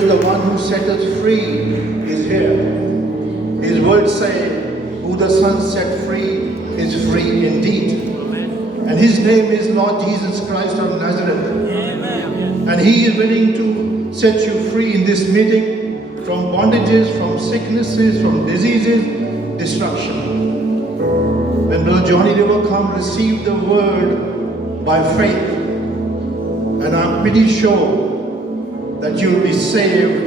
because the one who set us free is here. His words say, who the Son set free is free indeed. And his name is Lord Jesus Christ of Nazareth. And he is willing to set you free in this meeting from bondages, from sicknesses, from diseases, destruction. When Brother Johnny River come, receive the word by faith. And I'm pretty sure that you will be saved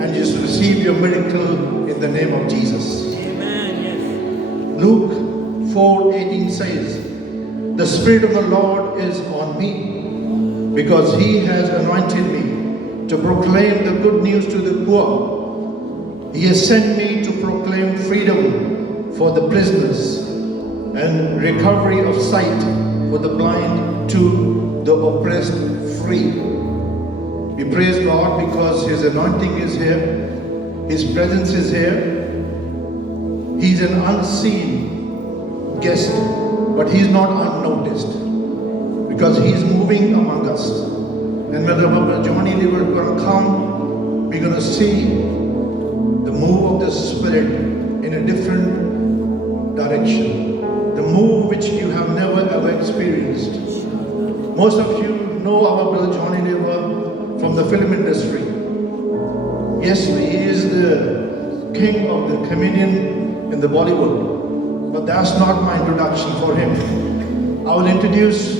and just receive your miracle in the name of Jesus. Amen. Yes. Luke 4:18 says, the Spirit of the Lord is on me, because he has anointed me to proclaim the good news to the poor. He has sent me to proclaim freedom for the prisoners and recovery of sight for the blind, to the oppressed free. We praise God because his anointing is here, his presence is here. He's an unseen guest, but he's not unnoticed because he's moving among us. And when Brother Johnny River is going to come, we're going to see the move of the Spirit in a different direction. The move which you have never ever experienced. Most of you know our Brother Johnny River from the film industry. Yes, he is the king of the comedian in the Bollywood. But that's not my introduction for him. I will introduce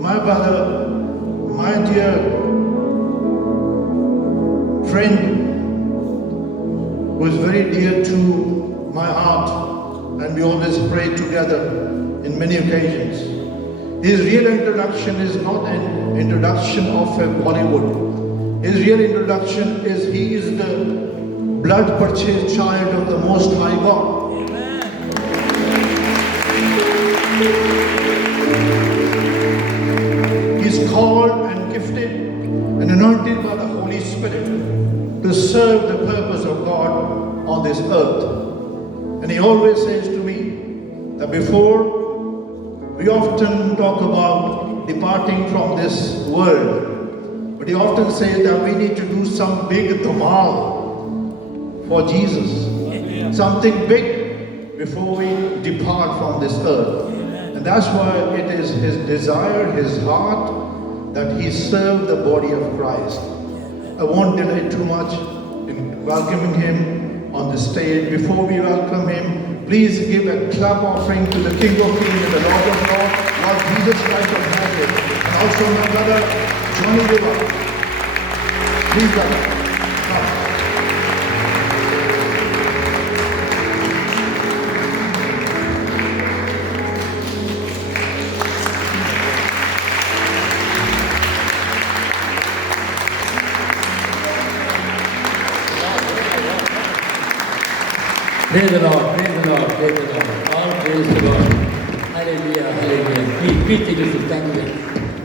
my brother, my dear friend, who is very dear to my heart, and we always pray together in many occasions. His real introduction is not an introduction of a Bollywood. His real introduction is he is the blood purchased child of the Most High God. He's called and gifted and anointed by the Holy Spirit to serve the purpose of God on this earth. And he always says to me that before we often talk about departing from this world, but he often says that we need to do some big dhamal for Jesus. Something big before we depart from this earth. And that's why it is his desire, his heart, that he serve the body of Christ. I won't delay too much in welcoming him on the stage. Before we welcome him, please give a clap offering to the King of Kings and the Lord of Lords, Lord Jesus Christ of Nazareth. And also my brother, Johnny River. Please, brother. Come. Praise the Lord, praise the Lord, praise the Lord. All praise the Lord. Hallelujah, hallelujah. Please take your seat. Thank you.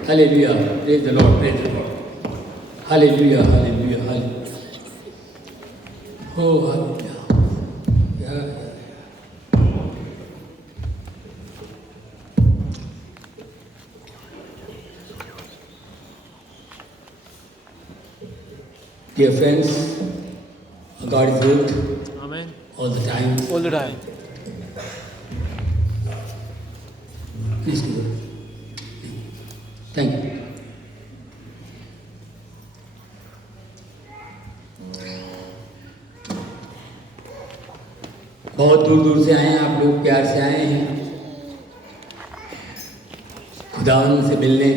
Hallelujah. Praise the Lord, praise the Lord. Hallelujah, hallelujah, hallelujah. Oh, hallelujah. Yeah. Dear friends, God is good. Amen. All the time. All the time. Please do it. Thank you. बहुत दूर दूर से आए हैं आप लोग, प्यार से आए हैं खुदावन से मिलने,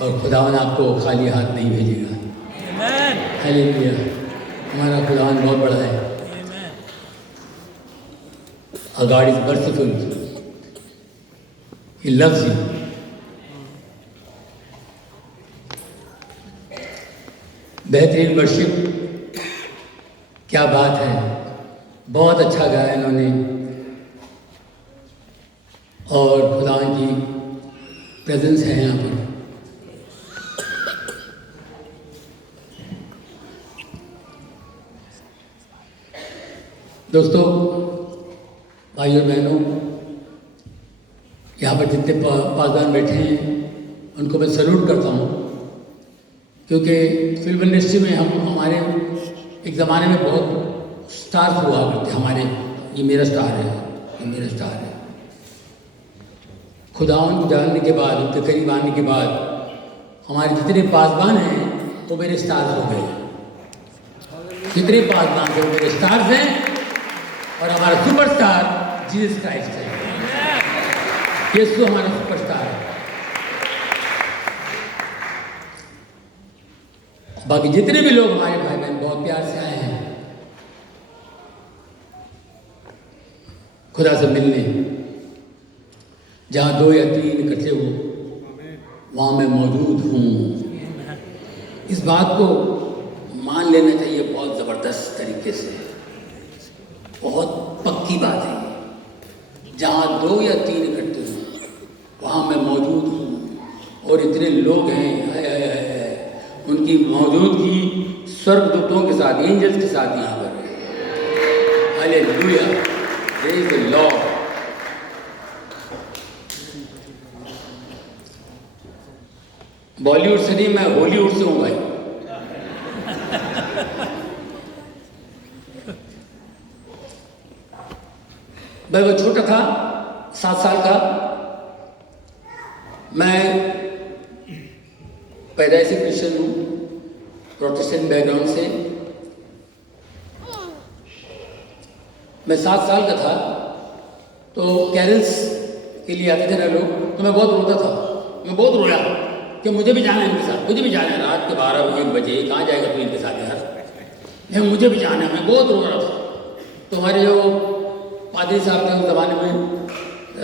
और खुदावन आपको खाली हाथ नहीं भेजेगा। हालेलुया। हमारा खुदावन बहुत बड़ा है। Our God is merciful. He loves you. बेहतरीन वर्शिप, क्या बात है, बहुत अच्छा गाया इन्होंने, और खुदा की प्रेजेंस है यहाँ पर। दोस्तों, भाइयों बहनों, यहाँ पर जितने पासवान बैठे हैं उनको मैं सैल्यूट करता हूँ। क्योंकि फिल्म इंडस्ट्री में हमारे एक ज़माने में बहुत स्टार्स हुआ करते हमारे, ये मेरा स्टार है, ये मेरा स्टार है। खुदावन को जानने के बाद, उनके करीब आने के बाद हमारे जितने पासबान हैं वो मेरे स्टार्स हो गए। जितने पासबान थे वो मेरे स्टार्स हैं और हमारा सुपरस्टार जीसस क्राइस्ट है। यीशु हमारा सुपरस्टार है। बाकी जितने भी लोग हमारे भाई बहन बहुत प्यार से आए हैं खुदा से मिलने, जहाँ 2 या 3 इकट्ठे हो वहाँ मैं मौजूद हूँ, इस बात को मान लेना चाहिए बहुत ज़बरदस्त तरीके से। बहुत पक्की बात है। जहाँ 2 या 3 इकट्ठे हो वहाँ मैं मौजूद हूँ। और इतने लोग हैं, उनकी मौजूदगी स्वर्गदूतों के साथ, एंजल्स के साथ यहाँ पर है। Hallelujah, praise the Lord. Bollywood से नहीं, मैं हॉलीवुड से हूँ भाई। भाई वो छोटा था, 7 साल का। मैं पैदाइशी क्रिश्चियन हूँ, प्रोटेस्टेंट बैकग्राउंड से। मैं 7 साल का था तो कैरल्स के लिए आते थे ना लोग, तो मैं बहुत रोता था। मैं बहुत रोया कि मुझे भी जाना है इनके साथ, मुझे भी जाना है। रात के 12-1 बजे कहाँ जाएगा तू इनके साथ यार, मुझे भी जाना है। मैं बहुत रो रहा था। तो हमारे जो पादरी साहब थे उस ज़माने में,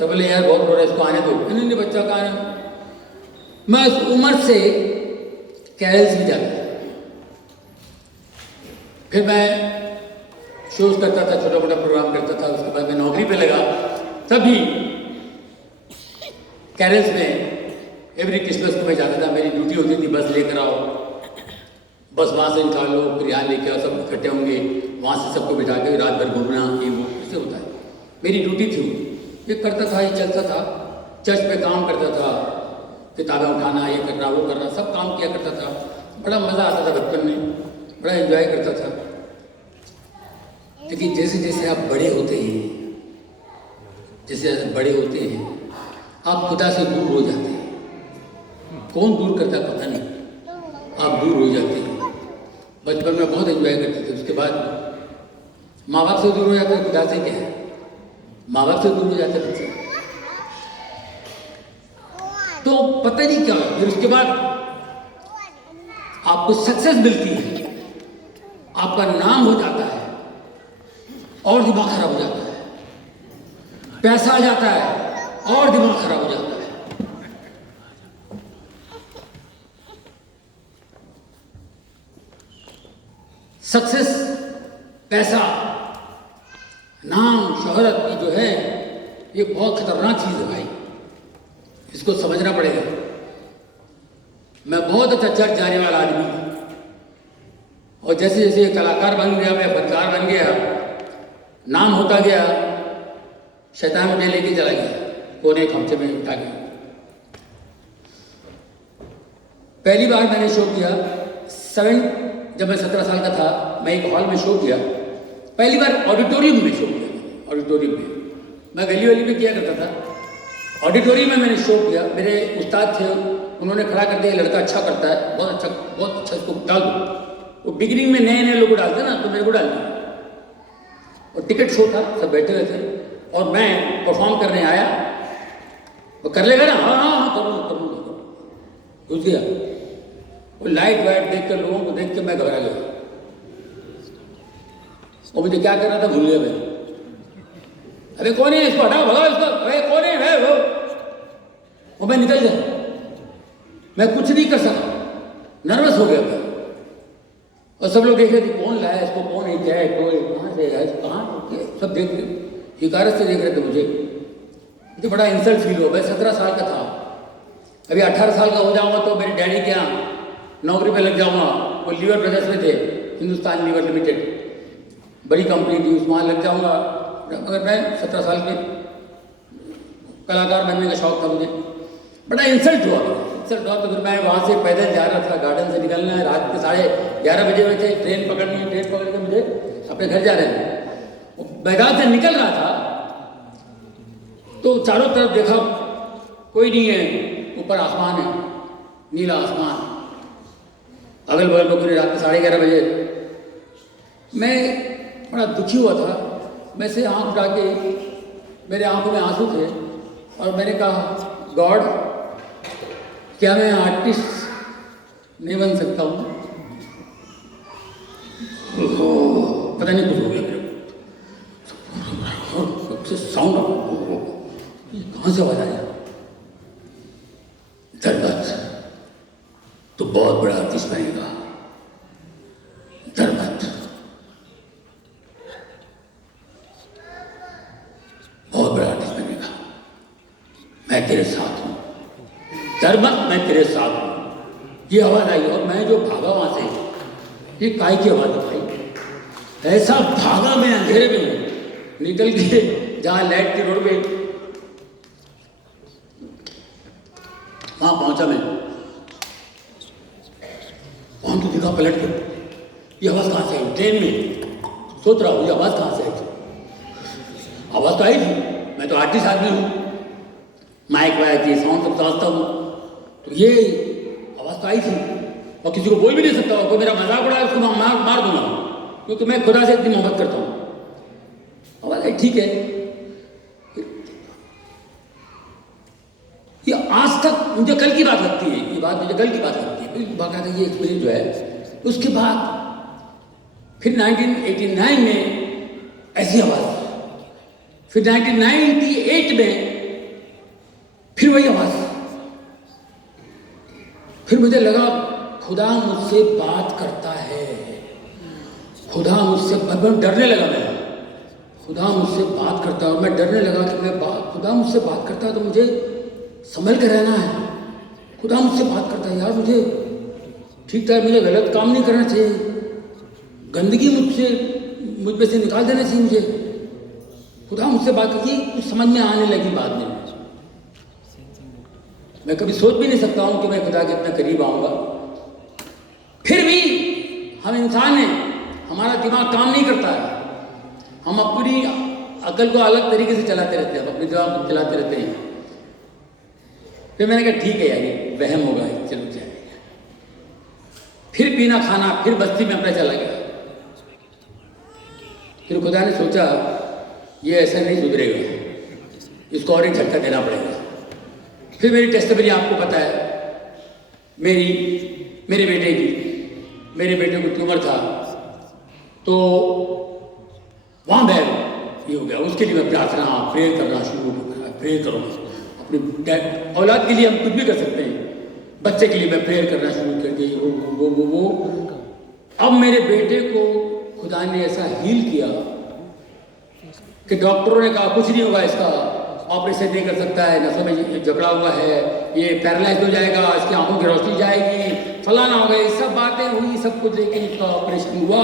बोले यार बहुत रो रहा है, इसको आने दो। नहीं बच्चा कहाँ है। मैं उस उम्र से कैरल्स भी जाता। फिर मैं शोज करता था, छोटा मोटा प्रोग्राम करता था। उसके बाद मैं नौकरी पे लगा। तभी कैरल्स में एवरी क्रिसमस को मैं जाता था। मेरी ड्यूटी होती थी, बस लेकर आओ, बस वहाँ से निकाल लो, फिर यहाँ लेके आओ, सब इकट्ठे होंगे, वहाँ से सबको बिठा के रात भर घूमना, ये वो ऐसे होता है। मेरी ड्यूटी थी, ये करता था, ये चलता था। चर्च पे काम करता था, किताबें उठाना, ये करना, वो करना, सब काम किया करता था। बड़ा मज़ा आता था बचपन में, बड़ा एंजॉय करता था। लेकिन जैसे जैसे आप बड़े होते हैं, जैसे जैसे बड़े होते हैं, आप खुदा से दूर हो जाते हैं। कौन दूर करता पता नहीं, आप दूर हो जाते हैं। बचपन में बहुत एंजॉय करते थे, उसके बाद माँ बाप से दूर हो जाते हैं। खुदा से क्या है, माँ बाप से दूर हो जाते बच्चे, तो पता नहीं क्या। फिर उसके बाद आपको सक्सेस मिलती है, आपका नाम हो जाता है और दिमाग खराब हो जाता है। पैसा आ जाता है और दिमाग खराब हो जाता है। सक्सेस, पैसा, नाम, शोहरत की जो है ये बहुत खतरनाक चीज़ है भाई, इसको समझना पड़ेगा। मैं बहुत अच्छा चर्च जाने वाला आदमी हूँ, और जैसे जैसे कलाकार बन गया, मैं फनकार बन गया, नाम होता गया, शैतान मुझे लेके चला गया, कोने खमचे में उठा गया। पहली बार मैंने शो किया जब मैं 17 साल का था। मैं एक हॉल में शो किया, पहली बार ऑडिटोरियम में शो किया। ऑडिटोरियम में मैं गली वली में किया करता था, ऑडिटोरियम में मैंने शो किया। मेरे उस्ताद थे, उन्होंने खड़ा कर दिया, लड़का अच्छा करता है, बहुत अच्छा, इसको डाल दो। वो बिगिनिंग में नए नए लोग डालते ना, तो मेरे को डाल दिया। और टिकट शो था, सब बैठे हुए थे, और मैं परफॉर्म करने आया। वो कर लेगा ना, हाँ हाँ करूँगा। घुस गया। वो लाइट वाइट देख कर, लोगों को देख के मैं घबरा गया, और मुझे क्या करना था भूल गया मैं। अरे कौन है, इसको हटाओ, भगाओ इसको, अरे कौन है वो। और मैं निकल गया, मैं कुछ नहीं कर सका, नर्वस हो गया मैं। और सब लोग देख रहे थे कौन लाया इसको, कौन है, क्या है, कोई कहाँ से है, कहाँ, सब देख रहे, हिकारत से देख रहे थे मुझे बड़ा इंसल्ट फील हुआ। मैं 17 साल का था, अभी 18 साल का हो जाऊंगा तो मेरे डैडी के यहाँ नौकरी पे लग जाऊंगा। वो लीवर ब्रदर्स में थे, हिंदुस्तान लीवर लिमिटेड, बड़ी कंपनी थी, उस वहाँ लग जाऊंगा। मगर मैं 17 साल के कलाकार बनने का शौक था मुझे, बड़ा इंसल्ट हुआ। तो फिर मैं वहाँ से पैदल जा रहा था, गार्डन से निकल निकलना है, रात के 11:30 बजे हुए थे, ट्रेन पकड़नी है, ट्रेन पकड़ के मुझे अपने घर जा रहे हैं। बैगाल से निकल रहा था तो चारों तरफ देखा कोई नहीं है, ऊपर आसमान है, नीला आसमान, अगल बगल में पूरी रात के 11:30 बजे। मैं बड़ा दुखी हुआ था, मैं से आँख उठा के, मेरे आंखों में आंसू थे और मैंने कहा, गॉड क्या मैं आर्टिस्ट नहीं बन सकता हूँ? पता नहीं कुछ हो गया मेरे को, सबसे साउंड कहाँ से आवाज आया? धरमत तो बहुत बड़ा आर्टिस्ट बनेगा, धरमत बहुत बड़ा आर्टिस्ट बनेगा, मैं तेरे साथ हूँ, धरमत मैं तेरे साथ हूँ। ये आवाज आई और मैं जो भागा वहां से, ये काय की आवाज आई, ऐसा भागा मैं अंधेरे में निकल के जहाँ लाइट की रोड पे वहां पहुंचा। मैं वहां तो देखा पलट के, ये आवाज कहां से आई? ट्रेन में सोच रहा हूँ ये आवाज कहां से आई थी? आवाज तो आई थी, मैं तो आर्टिस्ट आदमी हूँ, माइक वाइक ये साउंड सब समझता हूँ, तो ये आवाज तो आई थी और किसी को बोल भी नहीं सकता, कोई मेरा मजाक उड़ाए उसको मैं मार दूंगा, क्योंकि मैं खुदा से इतनी मोहब्बत करता हूँ। आवाज आई, ठीक है। ये आज तक मुझे कल की बात लगती है, ये बात मुझे कल की बात लगती है, बाकायदा ये एक्सपीरियंस जो है। उसके बाद फिर 1989 में ऐसी आवाज, फिर 1998 में फिर वही आवाज, फिर मुझे लगा खुदा मुझसे बात करता है, खुदा मुझसे, डरने लगा मैं, खुदा मुझसे बात करता है और मैं डरने लगा कि खुदा मुझसे बात करता है तो मुझे संभल कर रहना है। खुदा मुझसे बात करता है, यार मुझे ठीक था, मुझे गलत काम नहीं करना चाहिए, गंदगी मुझ में से निकाल देना चाहिए मुझे। खुदा मुझसे बात की, कुछ समझ में आने लगी बाद में। मैं कभी सोच भी नहीं सकता हूँ कि मैं खुदा के इतना करीब आऊँगा। फिर भी हम इंसान हैं, हमारा दिमाग काम नहीं करता है, हम अपनी अकल को अलग तरीके से चलाते रहते हैं, अपने दिमाग को चलाते रहते हैं। फिर मैंने कहा ठीक है यार, ये वहम होगा, चलो जाए। फिर पीना खाना, फिर बस्ती में अपना चला गया। फिर खुदा ने सोचा ये ऐसा नहीं सुधरेगा, इसको और एक झटका देना पड़ेगा। फिर मेरी टेस्टमनी आपको पता है, मेरे बेटे को ट्यूमर था, तो वहाँ मैं ये हो गया। उसके लिए मैं प्रार्थना प्रेयर करना शुरू कर, प्रेयर करो अपने औलाद के लिए। हम कुछ भी कर सकते हैं, बच्चे के लिए मैं प्रेयर करना शुरू कर दी। वो अब मेरे बेटे को खुदा ने ऐसा हील किया कि डॉक्टरों ने कहा कुछ नहीं होगा, इसका ऑपरेशन नहीं कर सकता है, नसों में जकड़ा हुआ है, ये पैरालाइज हो जाएगा, इसकी आंखों की रोशनी जाएगी, फलाना हो गया, ये सब बातें हुई सब कुछ, लेकिन इसका ऑपरेशन हुआ।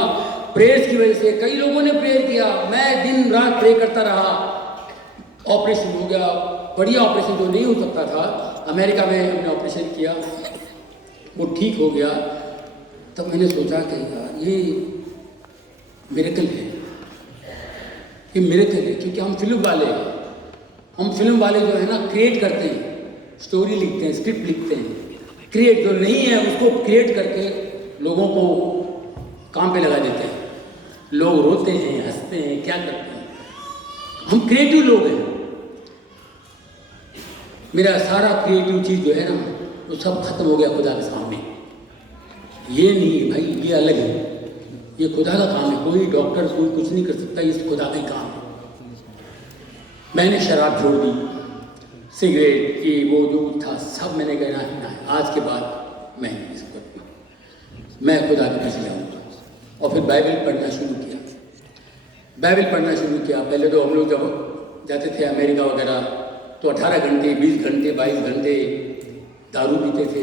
प्रेयर्स की वजह से कई लोगों ने प्रेयर किया, मैं दिन रात प्रे करता रहा, ऑपरेशन हो गया। बढ़िया ऑपरेशन जो नहीं हो सकता था, अमेरिका में हमने ऑपरेशन किया, वो ठीक हो गया। तब मैंने सोचा कि यार ये मिरेकल है, ये मिरेकल है, क्योंकि हम फिल्म वाले जो है ना, क्रिएट करते हैं, स्टोरी लिखते हैं, स्क्रिप्ट लिखते हैं, क्रिएट जो नहीं है उसको क्रिएट करके लोगों को काम पे लगा देते हैं। लोग रोते हैं, हंसते हैं, क्या करते हैं, हम क्रिएटिव लोग हैं। मेरा सारा क्रिएटिव चीज़ जो है ना, वो सब खत्म हो गया खुदा के सामने। ये नहीं भाई, ये अलग है, ये खुदा का काम है, कोई डॉक्टर कोई कुछ नहीं कर सकता, ये खुदा का ही काम है। मैंने शराब छोड़ दी, सिगरेट की वो जो था सब मैंने कहना है, आज के बाद मैं नहीं इसको, मैं खुदा के पीछे जाऊँगा। और फिर बाइबल पढ़ना शुरू किया। पहले तो हम लोग जब जाते थे अमेरिका वगैरह, तो 18 घंटे 20 घंटे 22 घंटे दारू पीते थे।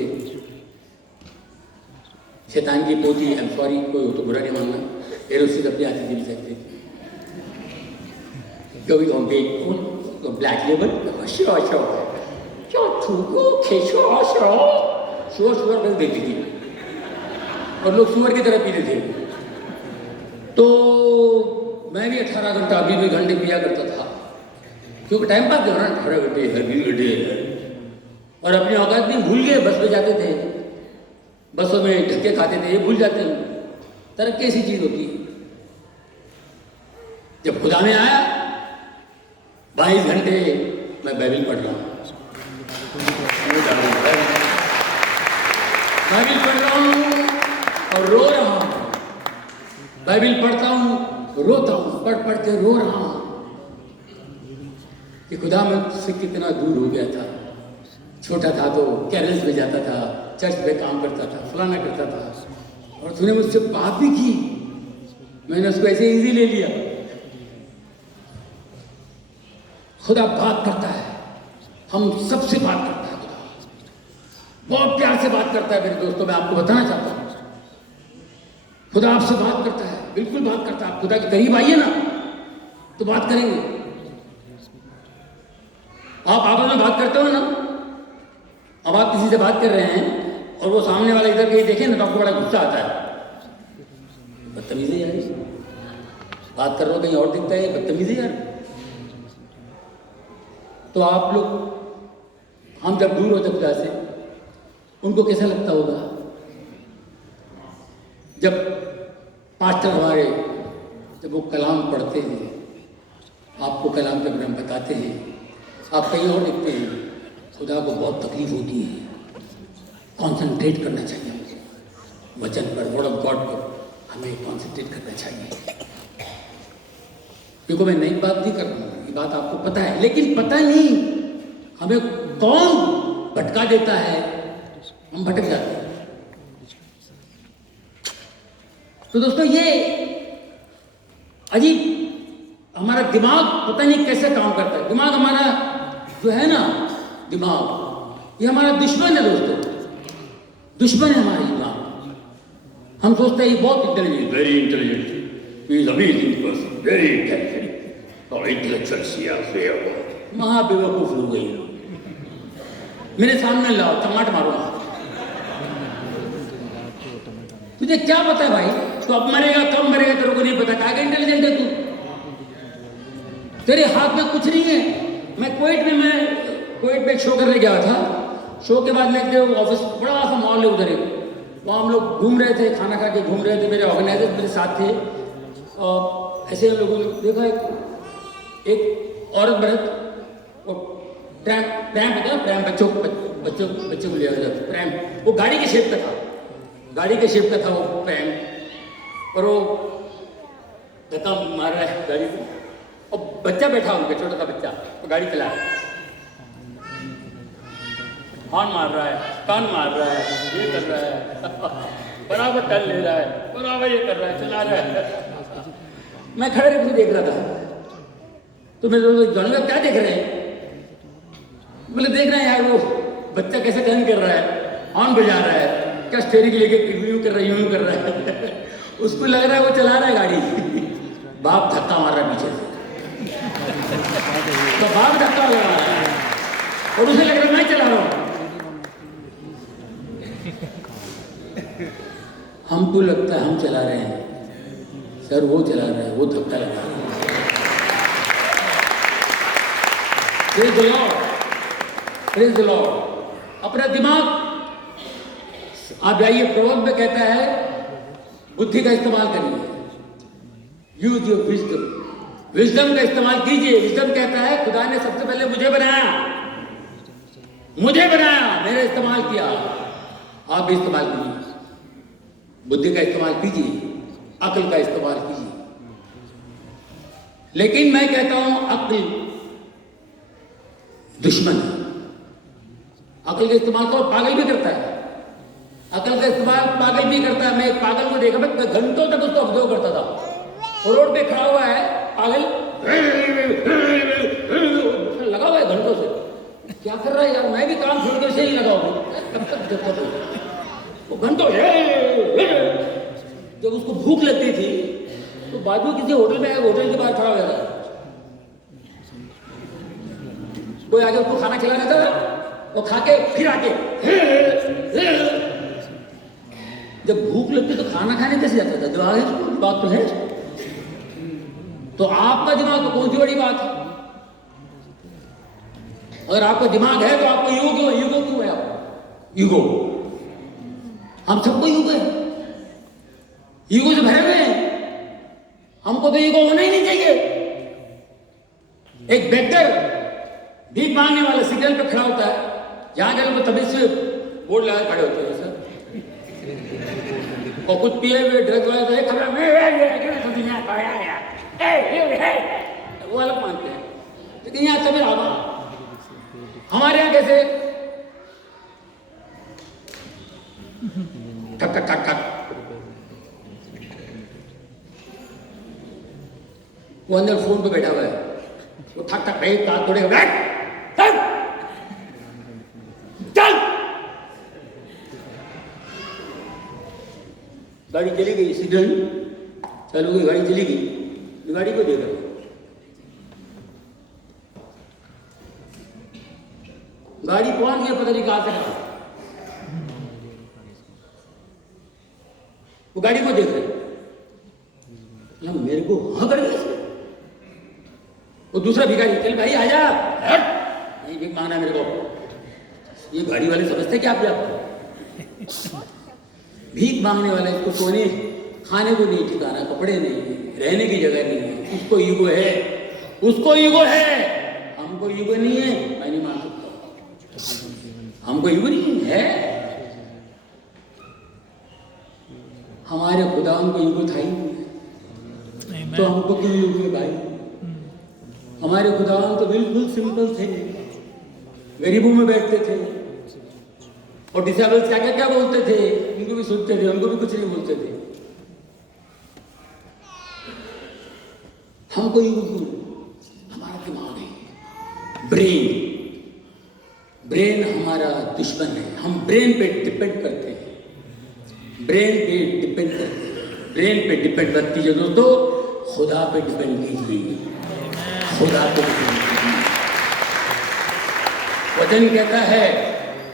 शैतान की पोती, आई एम सॉरी, कोई हो तो बुरा नहीं मानना, एरोसिस अपनी आती थी सकते थे, कभी ब्लैक लेबल शुगर देती थी। और लोग सुअर की तरह पीते थे। तो मैं भी 18 घंटा 20 घंटे पिया करता था, क्योंकि टाइम पास जो ना 18 घंटे है 20 घंटे है, और अपनी औकात भी भूल गए। बस में जाते थे, बसों में धक्के खाते थे, ये भूल जाते हैं। तरक्की ऐसी चीज होती है। जब खुदा में आया 22 घंटे मैं बाइबिल पढ़ रहा हूँ, बाइबिल पढ़ रहा हूँ और रो रहा हूँ। बाइबिल पढ़ता हूँ, रोता हूँ, पढ़ के रो रहा हूँ कि खुदा मुझसे कितना दूर हो गया था। छोटा था तो कैरल्स में जाता था, चर्च में काम करता था, फलाना करता था, और तूने मुझसे बात भी की, मैंने उसको ऐसे इजी ले लिया। खुदा बात करता है, हम सबसे बात करता है। खुदा बहुत प्यार से बात करता है मेरे दोस्तों, मैं आपको बताना चाहता हूँ। खुदा आपसे बात करता है, बिल्कुल बात करता है। आप खुदा के करीब आइए ना तो बात करेंगे। आप आपस में बात करते हो ना, अब आप किसी से बात कर रहे हैं और वो सामने वाला इधर कहीं देखे ना तो आपको बड़ा गुस्सा आता है। बदतमीजी यार, बात कर रहे हो कहीं और दिखता है, बदतमीजी यार। तो आप लोग, हम जब दूर होते खुदा से, उनको कैसा लगता होगा? जब पास्टर हमारे, जब वो कलाम पढ़ते हैं, आपको कलाम के बारे में बताते हैं, आप कहीं और देखते हैं, खुदा को बहुत तकलीफ होती है। कॉन्सेंट्रेट करना चाहिए मुझे वचन पर, वर्ड ऑफ गॉड पर हमें कॉन्सेंट्रेट करना चाहिए। क्योंकि मैं नई बात नहीं कर रहा हूँ, ये बात आपको पता है, लेकिन पता नहीं हमें कौन भटका देता है, हम भटक जाते हैं। तो दोस्तों, ये अजीब हमारा दिमाग पता नहीं कैसे काम करता है। दिमाग हमारा जो है ना, दिमाग ये हमारा दुश्मन है दोस्तों, दुश्मन है हमारा दिमाग। हम सोचते हैं ये बहुत intelligent, very intelligent, he is amazing person, very intelligent और इंटेलेक्चुअल, महाबेवकूफ लोग गई। मेरे सामने लाओ, टमाटर मारूंगा। तुझे क्या पता है भाई? तो अब मरेगा, कब मरेगा तेरे को नहीं पता। क्या इंटेलिजेंट है तू? तेरे हाथ में कुछ नहीं है। मैं कुवैत में एक शो करने गया था। शो के बाद में ऑफिस, बड़ा सा मॉल है उधर, वहाँ हम लोग घूम रहे थे, खाना खा के घूम रहे थे। मेरे ऑर्गेनाइजर मेरे साथ थे, और ऐसे हम लोगों ने देखा एक औरत बरत, और प्रैम होता है, प्रैम बच्चों को लिया जाता है, प्रैम, वो गाड़ी के शेप का था, गाड़ी के शेप का था वो प्रैम, और वो धक्का मार रहा है गाड़ी को, और बच्चा बैठा उनका, छोटा सा बच्चा, वो गाड़ी चला रहा है, हॉर्न मार रहा है, कान मार रहा है, ये कर रहा है, बराबर टल ले रहा है, बराबर ये कर रहा है, चला रहा है। मैं खड़े रह देख रहा था। तो मेरे दोस्त जानूंगा क्या देख रहे हैं? बोले देख रहे हैं यार वो बच्चा कैसे टर्न कर रहा है, हॉर्न बजा रहा है, क्या स्टेयरिंग लेके यूं कर रहा है, यूं कर रहा है। उसको लग रहा है वो चला रहा है गाड़ी, बाप धक्का मार रहा है पीछे से, तो बाप धक्का लगा रहा है और उसे लग रहा है मैं चला रहा हूं। हमको लगता है हम चला रहे हैं, सर वो चला रहा है, वो धक्का लगा रहा है। Praise the Lord, praise the Lord. अपना दिमाग, आप जाइए, प्रवचन में कहता है बुद्धि का इस्तेमाल करिए, यूज योर विजडम, विजडम का इस्तेमाल कीजिए। विजडम कहता है खुदा ने सबसे पहले मुझे बनाया, मेरा इस्तेमाल किया, आप भी इस्तेमाल कीजिए। बुद्धि का इस्तेमाल कीजिए, अक्ल का इस्तेमाल कीजिए। लेकिन मैं कहता हूं अक्ल दुश्मन है। अक्ल का इस्तेमाल तो पागल भी करता है, अकल का इस्तेमाल पागल भी करता है। मैं एक पागल को देखा, मैं घंटों तक उसको ऑब्जर्व करता था। रोड पे खड़ा हुआ है पागल, लगा हुआ है घंटों से, क्या कर रहा है यार? मैं भी काम छोड़ के से ही लगा हुआ, कब तक देखता था वो घंटों। जब उसको भूख लगती थी तो बाद में किसी होटल में, होटल के बाहर खड़ा हो जाता, कोई आगे उसको खाना खिला देता, वो खा के फिर आके जब भूख लगती तो खाना खाने कैसे जाता था? दिमाग है, बात तो है। तो आपका दिमाग तो कौन सी बड़ी बात है? अगर आपका दिमाग है तो आपको ईगो क्यों है? आपको ईगो, हम सबको ईगो है, ईगो से भरे हुए हैं। हमको तो ईगो होना ही नहीं चाहिए। एक बेकर भीख मांगने वाला सिग्नल पे खड़ा होता है, जहां के लोग तभी से बोर्ड लगा खड़े होते हैं, सर और कुछ पिए हुए ड्रग वाले तो खबर वो अलग मानते हैं। लेकिन यहाँ तभी आवा, हमारे यहाँ कैसे ठक ठक ठक ठक, वो अंदर फोन पे बैठा हुआ है, वो ठक ठक भाई दांत तोड़े, चल चल, गाड़ी चली गई, सिग्नल चालू हुई, गाड़ी चली गई, गाड़ी को देख रहा, गाड़ी पहुंच गया पता नहीं कहां से कहां, वो गाड़ी को देख रहे, मेरे को हाँ कर दिया। वो दूसरा भिखारी, चल भाई आजा, नहीं भीख मांगना मेरे को। ये गाड़ी वाले समझते क्या आपको? भीख मांगने वाला, इसको सोने खाने को नहीं ठिकाना, कपड़े नहीं, रहने की जगह नहीं है, उसको ईगो है, उसको ईगो है। हमको ईगो नहीं है, मैं नहीं मान सकता, हमको ईगो नहीं है। हमारे खुदा उनको ईगो था ही नहीं, तो हमको क्यों ईगो है भाई? हमारे खुदा तो बिल्कुल सिंपल थे, गरीबों में बैठते थे, और डिसेबल्स क्या क्या क्या बोलते थे, उनको भी सुनते थे, उनको भी कुछ नहीं बोलते थे। हमको हमारा दिमाग है, ब्रेन हमारा दुश्मन है। हम ब्रेन पे डिपेंड करते हैं, ब्रेन पे डिपेंड करते हैं, ब्रेन पे डिपेंड करती है दोस्तों, खुदा पे डिपेंड कीजिए, खुदा पे डिपेंड कीजिए। वचन कहता है,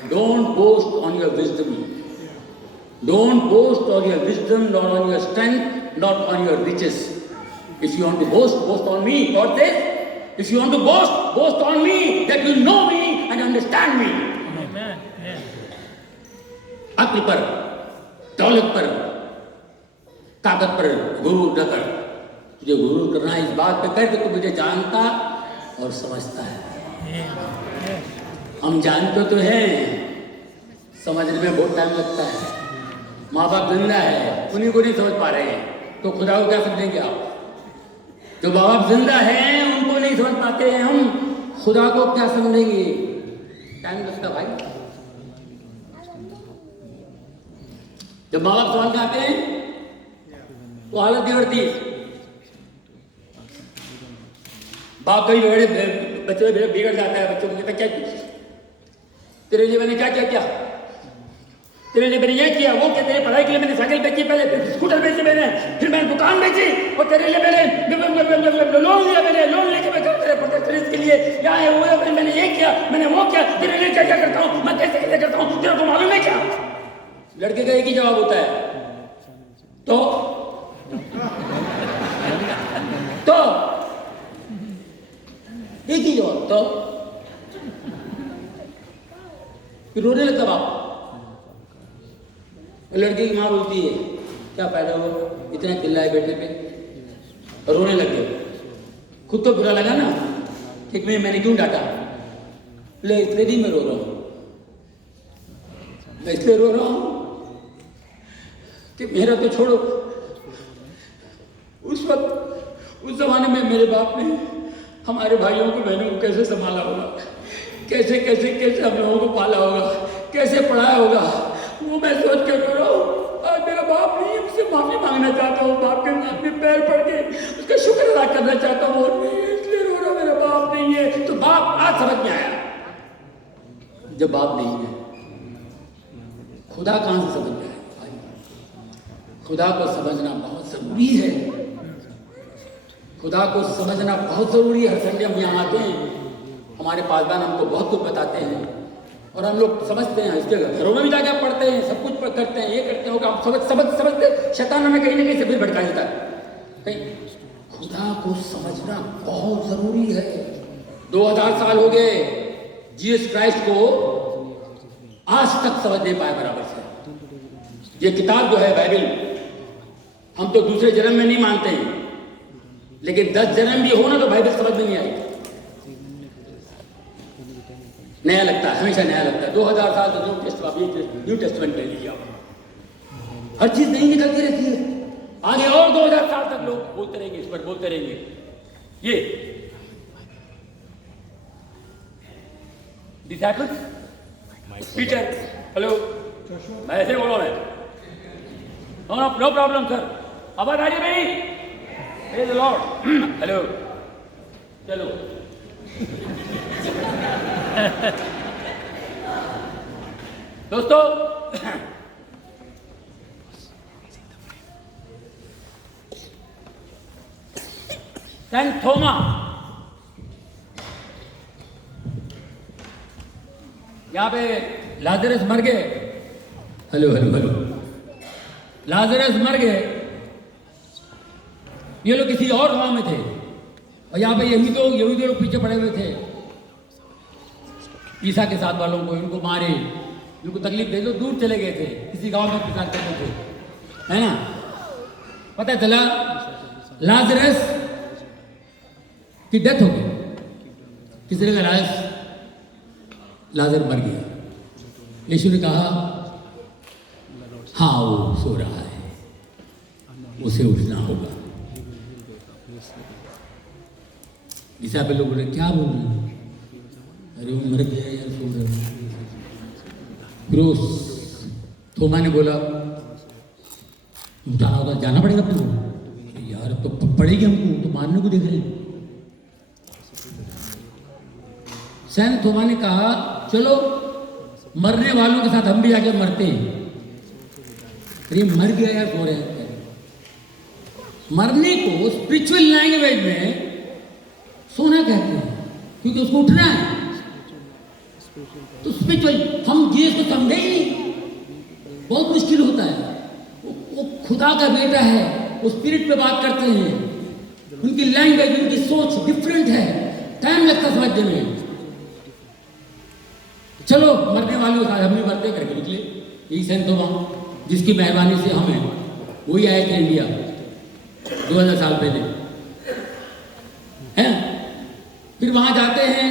don't boast on your wisdom, don't boast on your wisdom, not on your strength, not on your riches. If you want to boast, boast on me, God says. If you want to boast, boast on me, that you know me and understand me. Amen. अक्ल पर, दौलत पर, ताकत पर गुरु न कर। तुझे गुरु करना इस बात पे कर कि तू मुझे जानता और समझता है। हम जानते तो हैं, समझने में बहुत टाइम लगता है। माँ बाप जिंदा है, उन्हीं को नहीं समझ पा रहे हैं, तो खुदा को क्या समझेंगे आप? जो माँ बाप जिंदा हैं उनको नहीं समझ पाते हैं, हम खुदा को क्या समझेंगे? टाइम लगता भाई। जब माँ बाप समझ जाते हैं तो हालत बिगड़ती है। बाप कहीं बड़े बच्चे बिगड़ जाता है, बच्चों को कहता क्या तेरे लिए मैंने क्या क्या किया, तेरे लिए मैंने ये किया, वो क्या, तेरे पढ़ाई के लिए मैंने साइकिल बेची, पहले फिर स्कूटर बेची मैंने, फिर मैंने दुकान बेची, और तेरे लिए मैंने लोन लिया, मैंने लोन लेके मैं तेरे प्रोटेक्टरेट के लिए यहाँ हुए, मैंने ये किया, मैंने वो किया, तेरे लिए क्या क्या करता हूँ, मैं कैसे कैसे करता हूँ, तेरे को मालूम है क्या? लड़के का एक ही जवाब होता है, तो एक ही जवाब, तो फिर रोने लगता बाप। लड़की की माँ बोलती है, क्या फायदा हुआ, इतना चिल्लाए बेटे पे, और रोने लग गए। खुद तो बुरा लगा ना, एक मैंने क्यों डांटा, ले इसलिए नहीं मैं रो रहा हूँ, मैं इसलिए रो रहा हूँ कि मेरा तो छोड़ो, उस वक्त उस जमाने में मेरे बाप ने हमारे भाइयों को बहनों को कैसे संभाला होगा, कैसे कैसे कैसे हम लोगों को पाला होगा, कैसे पढ़ाया होगा, वो मैं सोच कर रो रहा हूँ। आज मेरा बाप नहीं, उससे माफी मांगना चाहता हूँ, बाप के अपने पैर पड़ के उसका शुक्र अदा करना चाहता हूँ, और इसलिए रो रहा, मेरा बाप नहीं है। तो बाप आज समझ में आया, जब बाप नहीं है खुदा कहाँ से समझ में आएगा भाई? खुदा को समझना बहुत जरूरी है, खुदा को समझना बहुत जरूरी है। हर संडे हम यहाँ आते हैं, हमारे पासवान हमको बहुत कुछ बताते हैं, और हम लोग समझते हैं, इसके घरों में भी जाके पढ़ते हैं, सब कुछ करते हैं, ये करते हैं, हम समझते शैतान हमें कहीं ना कहीं से फिर भटका देता है। कहीं खुदा को समझना बहुत जरूरी है। 2000 साल हो गए जीसस क्राइस्ट को आज तक समझ नहीं पाए बराबर से। ये किताब जो है बाइबल, हम तो दूसरे जन्म में नहीं मानते हैं, लेकिन 10 जन्म भी हो ना तो बाइबल समझ में नहीं आएगी। नया लगता है, हमेशा नया लगता है। 2000 साल तो न्यू टेस्टमेंट ले लीजिए आप, हर चीज नहीं निकलती रहती है। आगे और 2000 साल तक लोग बोलते रहेंगे, इस पर बोलते रहेंगे। ये डिसाइपल्स पीटर, हेलो, मैं ऐसे बोल रहा हूँ, नो प्रॉब्लम सर, आवाज आ रही है मेरी? प्रेज़ द लॉर्ड, हेलो, चलो। दोस्तों, सेंट थोमा, यहाँ पे लाजरस मर गए, हेलो हेलो हेलो, लाजरस मर गए। ये लोग किसी और गांव में थे और यहाँ पे यहूदी लोग पीछे पड़े हुए थे। ईसा के साथ वालों को, इनको मारे, इनको तकलीफ दे दो, दूर चले गए थे, किसी गांव में प्रचार करते थे, है ना। पता चला लाजरस की डेथ हो गई। किसी ने कहा लाजर मर गया। यीशु ने कहा हाँ वो सो रहा है, उसे उठना होगा। ईसा पे लोगों ने क्या बोला, अरे वो मर गया यार, सो रहा है। फिर थोमा ने बोला उठाना होगा, जाना पड़ेगा अपने को। यार तो पड़ेगी हमको, तो मारने को देख रहे। सेंट थोमा ने कहा चलो मरने वालों के साथ हम भी जाके मरते हैं। अरे मर गया यार, सो रहे हैं। मरने को स्पिरिचुअल लैंग्वेज में सोना कहते हैं, क्योंकि उसको उठना है। तो स्पिरिचुअल हम जीसस को समझे ही नहीं, बहुत मुश्किल होता है। वो खुदा का बेटा है, वो स्पिरिट पे बात करते हैं, उनकी लैंग्वेज, उनकी सोच डिफरेंट है, टाइम लगता समझने में। चलो मरने वालों का हम भी मरते करके निकले। यही सेंट थोमा, जिसकी मेहरबानी से हमें वही आए थे इंडिया 2000 साल पहले, हैं। फिर वहां जाते हैं,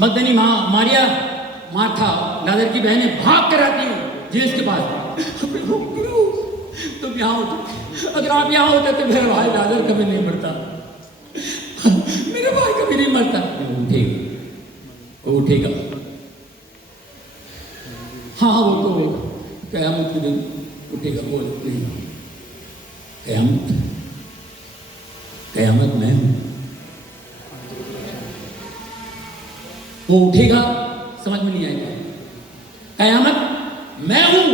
मगदनी मारिया, मार्था, लाजर की बहनें भाग कर आती हैं जीसस के पास। तुम यहाँ होते, अगर आप यहाँ होते तो मेरा भाई लाजर कभी नहीं मरता, मेरा भाई कभी नहीं मरता। वो उठेगा, हाँ वो तो क़यामत के दिन उठेगा। बोल नहीं, क़यामत मैं हूं। वो उठेगा, समझ में नहीं आएगा। क़यामत मैं हूं,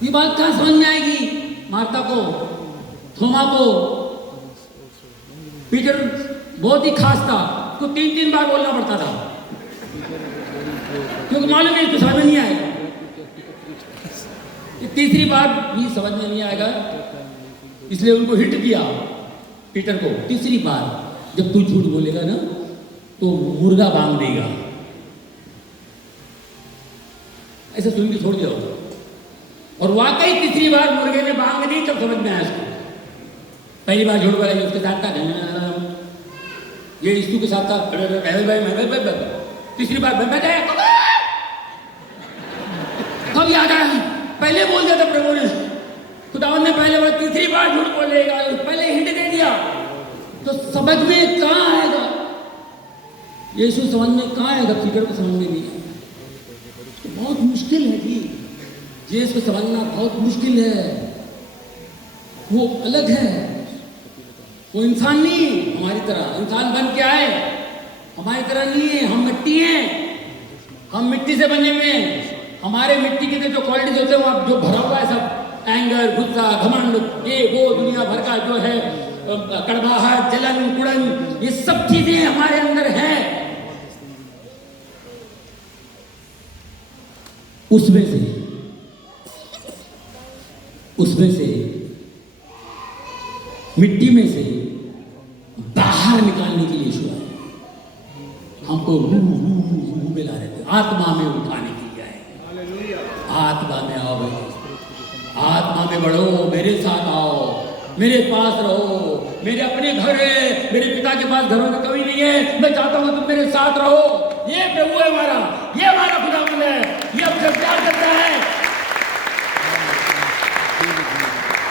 ये बात कहां समझ में आएगी मार्था को, थोमा को। पीटर बहुत ही खास था, उसको 3-3 बार बोलना पड़ता था, क्योंकि मालूम है इसको समझ में नहीं आएगा। तीसरी बार भी समझ में नहीं आएगा, इसलिए उनको हिट दिया पीटर को। तीसरी बार जब तू झूठ बोलेगा ना तो मुर्गा बांध देगा, ऐसे सुन के छोड़ जाओ। और वाकई तीसरी बार मुर्गे ने बांध दी, तब समझ में आया इसको। पहली बार झूठ बोला, उसके साथ था, ये यीशु के साथ था, तीसरी बार कब याद आया, पहले बोल दिया था प्रभु ने, खुदावन ने पहले बार, तीसरी बार झूठ बोलेगा, पहले हिंट दे दिया, तो समझ में कहाँ आएगा। यीशु समझ में कहाँ आएगा, पीटर को समझ में नहीं आएगा। तो बहुत मुश्किल है जी, यीशु को समझना बहुत मुश्किल है। वो अलग है, वो इंसान नहीं हमारी तरह, इंसान बन के आए, हमारी तरह नहीं है। हम मिट्टी हैं, हम मिट्टी से बने हुए हैं। हमारे मिट्टी के जो क्वालिटीज होते हैं वो जो भरा हुआ है सब, एंगर, गुस्सा, घमंड, ये वो दुनिया भर का जो है, कड़वाहट, जलन, कुड़न, ये सब चीजें हमारे अंदर हैं। उसमें से मिट्टी में से बाहर निकालने के लिए यीशु आए। हमको रूह में ला रहे थे, आत्मा में उठाने के लिए आए। आत्मा में आओ भाई, आत्मा में बढ़ो, मेरे साथ आओ, मेरे पास रहो। मेरे अपने घर है, मेरे पिता के पास घरों में कभी नहीं है। मैं चाहता हूं तुम मेरे साथ रहो। ये प्रभु है हमारा, ये हमारा खुदावंद है, ये हमसे प्यार करता है।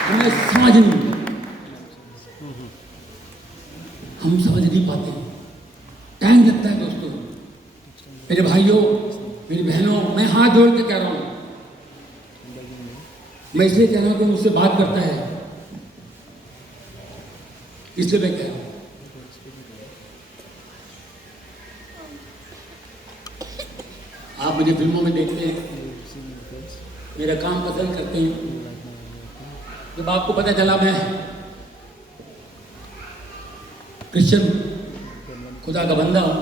हमें समझ नहीं, हम समझ नहीं पाते, टाइम लगता है दोस्तों। मेरे भाइयों, मेरी बहनों, मैं हाथ जोड़ के कह रहा हूं, मैं इसलिए कह रहा हूं कि मुझसे बात करता है, इसलिए मैं कह रहा हूं। आप मुझे फिल्मों में देखते हैं, मेरा काम पसंद करते हैं। जब आपको पता चला मैं क्रिश्चियन, खुदा का बंदा हूं,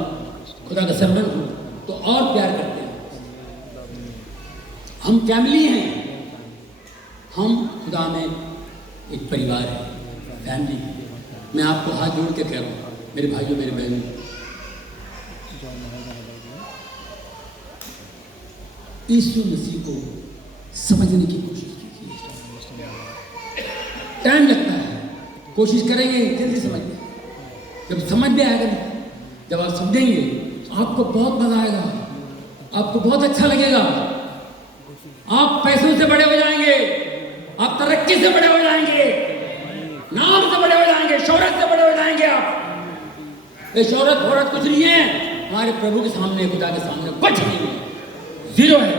खुदा का सर्वेंट हूं, तो और प्यार करते हैं। हम फैमिली हैं, हम खुदा में एक परिवार है, फैमिली। मैं आपको हाथ जोड़ के कह रहा हूं, मेरे भाइयों, मेरे बहनों, यीशु मसीह को समझने की कोशिश कीजिए। टाइम लगता है, कोशिश करेंगे जल्दी समझने। जब समझ में आएगा, जब आप समझेंगे, आपको बहुत मजा आएगा, आपको बहुत अच्छा लगेगा। आप पैसों से बड़े हो जाएंगे, आप तरक्की से बड़े हो जाएंगे, नाम से बड़े हो जाएंगे, शोहरत से बड़े हो जाएंगे। आप ये शोहरत कुछ नहीं है हमारे प्रभु के सामने, खुदा के सामने कुछ नहीं है, जीरो है।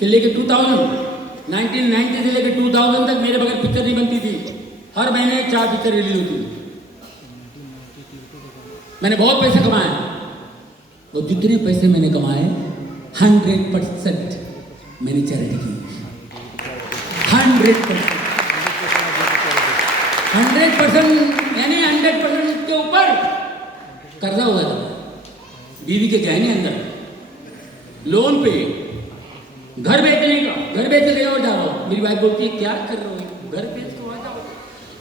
से लेकर 1990 से लेकर 2000 तक मेरे बगैर पिक्चर नहीं बनती थी। हर महीने 4 पिक्चर रिलीज होती थी। मैंने बहुत पैसे कमाए, और जितने पैसे मैंने कमाए 100% मैंने चैरिटी की। 100% यानी 100% के ऊपर कर्जा हुआ था, बीवी के गहने अंदर, लोन पे, घर बेचने का, घर बेचने गया और जा रहा हूँ। मेरी वाइफ बोलती है क्या कर रहे हो, घर बेच तो आ जाओ,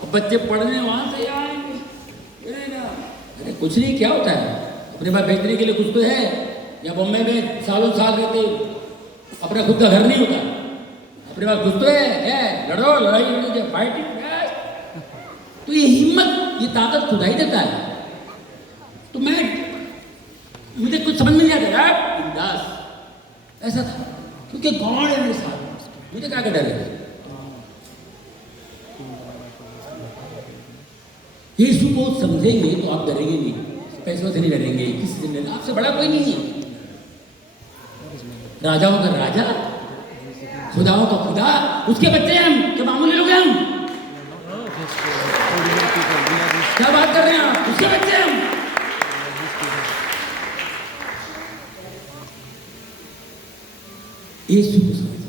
अब बच्चे पढ़ने वहां से आएंगे। अरे कुछ नहीं, क्या होता है, अपने पास बेचने के लिए कुछ तो है। या बॉम्बे में सालों साल रहते, अपना खुद का घर नहीं होता, अपने पास कुछ तो है, लड़ो, लड़ाई लड़ो, फाइटिंग। तो ये हिम्मत, ये ताकत खुदा ही देता है। तो मुझे कुछ समझ में नहीं आता यार, बिंदास ऐसा था, क्योंकि गॉड है मेरे साथ, मुझे क्या डर है। यीशु को समझेंगे तो आप डरेंगे नहीं, पैसों से नहीं डरेंगे, किसी से नहीं, आपसे बड़ा कोई नहीं है। राजाओं का राजा, खुदाओं का खुदा, उसके बच्चे हैं हम, क्या मामूली लोग हैं हम? क्या बात कर रहे हैं आप, उसके बच्चे हैं हम। यीशु को समझिए।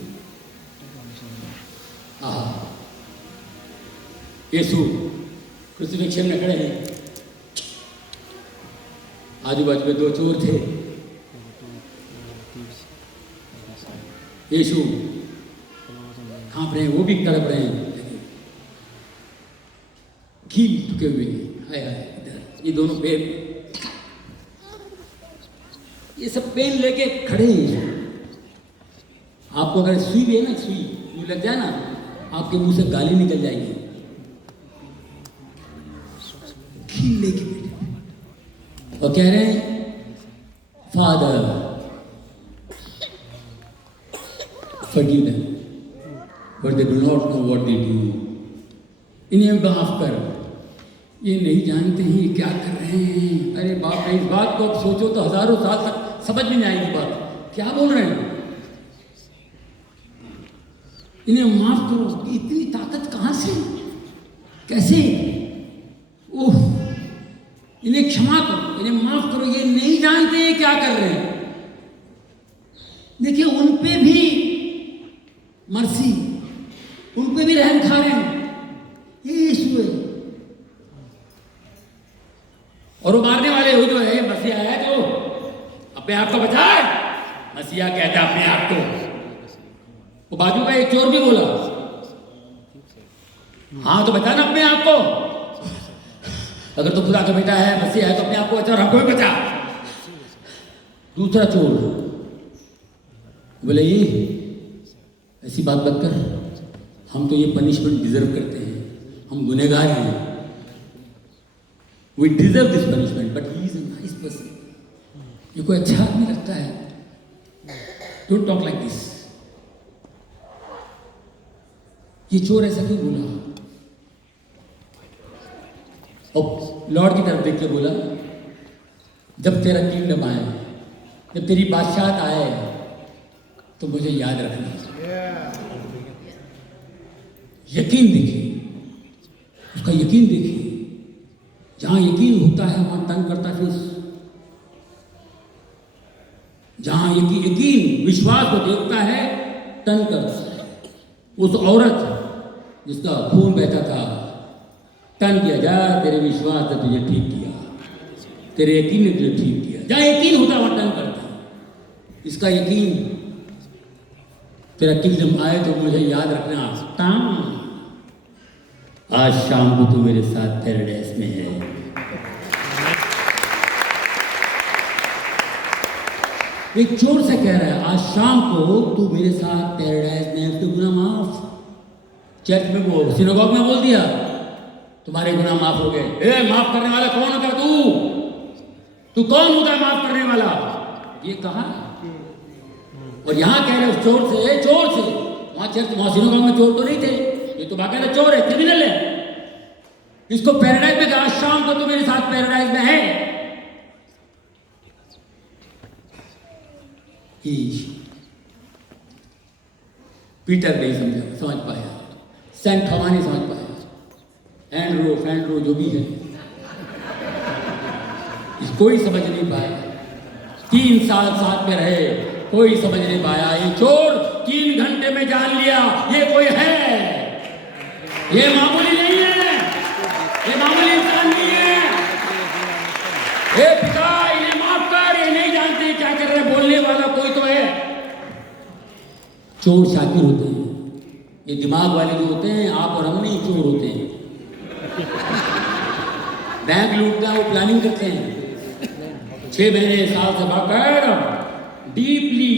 यीशु क्रूसिफिक्शन में खड़े हैं, आजू बाजू में 2 चोर थे। यीशु कांप रहे हैं, वो भी तड़प रहे हैं, कील टुके हुए, हाय हाय, इधर ये दोनों पेन, ये सब पेन लेके खड़े हैं। आपको अगर सुई भी है ना, सुई लग जाए ना, आपके मुंह से गाली निकल जाएगी। कील लेके बैठे और कह रहे हैं, father forgive them, but they do not know what they do. इन्हें माफ कर, ये नहीं जानते ही क्या कर रहे हैं। अरे बाप रे, इस बात को आप सोचो तो हजारों साल तक समझ में नहीं आएगी बात, क्या बोल रहे हैं। इन्हें माफ करो, इतनी ताकत कहां से, कैसे? ओह, इन्हें क्षमा करो, इन्हें माफ करो, ये नहीं जानते ये क्या कर रहे हैं। देखिए, उन पे भी मर्सी, उन पे भी रहम खा रहे हैं, ये यीशु है। और वो मारने वाले हो जो अपने आप को बचाए। मसीहा कहता है अपने आप को। वो बाजू का एक चोर भी बोला, हाँ तो बचा ना अपने आप को, अगर तो खुदा का बेटा है, मसीहा है, तो अपने आप को बचा और हमको भी बचा। दूसरा चोर बोले, ये ऐसी बात मत कर, हम तो ये पनिशमेंट डिजर्व करते हैं, हम गुनहगार हैं, we deserve this punishment, but he is a nice person. ये कोई अच्छा आदमी लगता है, डोंट टॉक लाइक दिस। ये चोर ऐसा क्यों बोला? और लॉर्ड की तरफ देख के बोला, जब तेरा किंगडम आए, जब तेरी बादशाहत आए, तो मुझे याद रखना। यकीन देखिए, उसका यकीन देखिए, जहां यकीन होता है वहां तंग करता है फिर। जहां यकीन विश्वास को देखता है, तंग करता है। उस औरत जिसका खून बहता था, तंग किया, जा तेरे विश्वास ने तुझे ठीक किया, तेरे यकीन ने तुझे ठीक किया। जहां यकीन होता है वहां तंग करता है। इसका यकीन, तेरा किंगडम आए तो मुझे याद रखना। आज शाम को तू मेरे साथ पैराडाइज में है। एक चोर से कह रहा है, आज शाम को तू मेरे साथ पैराडाइज में है, तो गुनाह माफ। चर्च में वो सिनेगॉग में बोल दिया, तुम्हारे गुनाह माफ हो गए। ए, माफ करने वाला कौन होता तू कौन होता है माफ करने वाला? ये कहा। और यहां कह रहे उस चोर से, वहां चर्च, वहां सिनेगॉग में चोर तो नहीं थे, ये तो बाकायदा चोर है, क्रिमिनल है। इसको पैराडाइज में कहा, शाम को तू मेरे साथ पैराडाइज में है। पीटर नहीं समझ पाया, सेंट थॉमा नहीं समझ पाया, एंड्रो जो भी है, कोई समझ नहीं पाया। 3 साल साथ में रहे, कोई समझ नहीं पाया। ये चोर 3 घंटे में जान लिया ये कोई है, ये मामूली नहीं है, ये मामूली इंसान नहीं है। हे पिता, इन्हें माफ कर, ये नहीं जानते क्या कर रहे, बोलने वाला कोई तो है। चोर शातिर होते हैं, ये दिमाग वाले जो होते हैं, आप और हम नहीं, चोर होते हैं। बैंक लूटना वो प्लानिंग करते हैं, 6 महीने साल से भागकर डीपली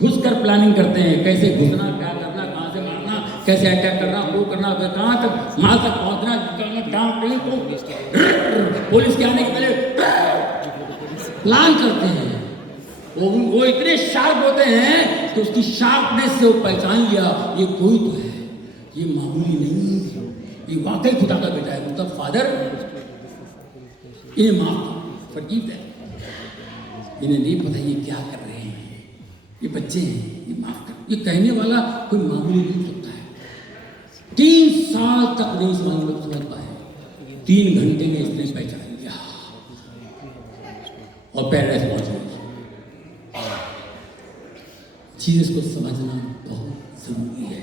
घुसकर प्लानिंग करते हैं, कैसे घुसना, क्या करना, कहां से मारना, कैसे अटैक करना, वो करना, कहां तक माल तक पहुंचना, पुलिस के आने के पहले प्लान करते हैं। वो इतने शार्प होते हैं कि उसकी शार्पनेस से वो पहचान लिया ये कोई तो है, ये मामूली नहीं है, ये वाकई खुदा का बेटा है, उनका फादर। इन्हें माफ फरकीब है, इन्हें नहीं पता ये क्या कर रहे हैं, ये बच्चे हैं, ये माफ कर। ये कहने वाला कोई मामूली नहीं सकता है। 3 साल तक नहीं समझ पाए, 3 घंटे में इसने पहचान लिया और पैराडाइज पहुंच गए। चीज को समझना बहुत जरूरी है,